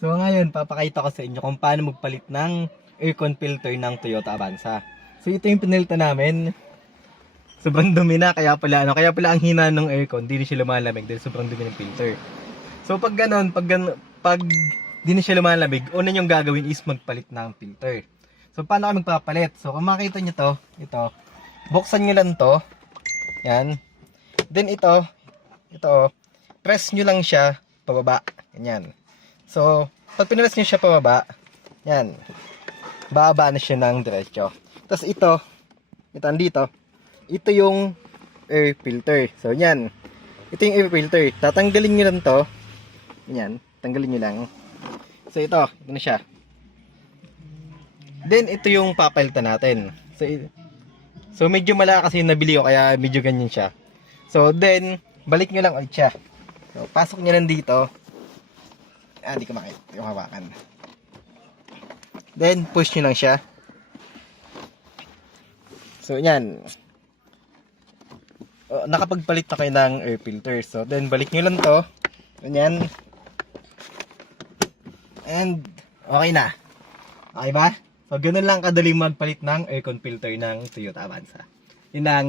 So ngayon, papakita ko sa inyo kung paano magpalit ng aircon filter ng Toyota Avanza. So ito yung pinalitan namin. Sobrang dumi na, kaya pala ang hina ng aircon, di na siya lumalamig dahil sobrang dumi ng filter. So pag di na siya lumalamig, una yung gagawin is magpalit ng filter. So paano kami magpapalit? So kung makita nyo to, ito, buksan nyo lang to. Yan. Then ito, press nyo lang siya pababa. Ganyan. So, pag pinress nyo siya pababa, yan, bababa na siya ng diretso. Tapos ito andito, ito yung air filter. So, yan. Ito yung air filter. Tatanggalin nyo lang to. Yan. Tanggalin nyo lang. So, ito na siya. Then, ito yung papalitan natin. So medyo malaki kasi yung nabili ko, kaya medyo ganyan siya. So, then, balik nyo lang ulit siya. So, pasok nyo lang dito. Hindi ko makita yung hawakan. Then, push nyo lang siya. So, yan. Nakapagpalit na kayo ng air filter. So, then, balik nyo lang to. Ganyan. And, okay na. Okay ba? So, ganun lang kadaling magpalit ng aircon filter ng Toyota Avanza. Yun ang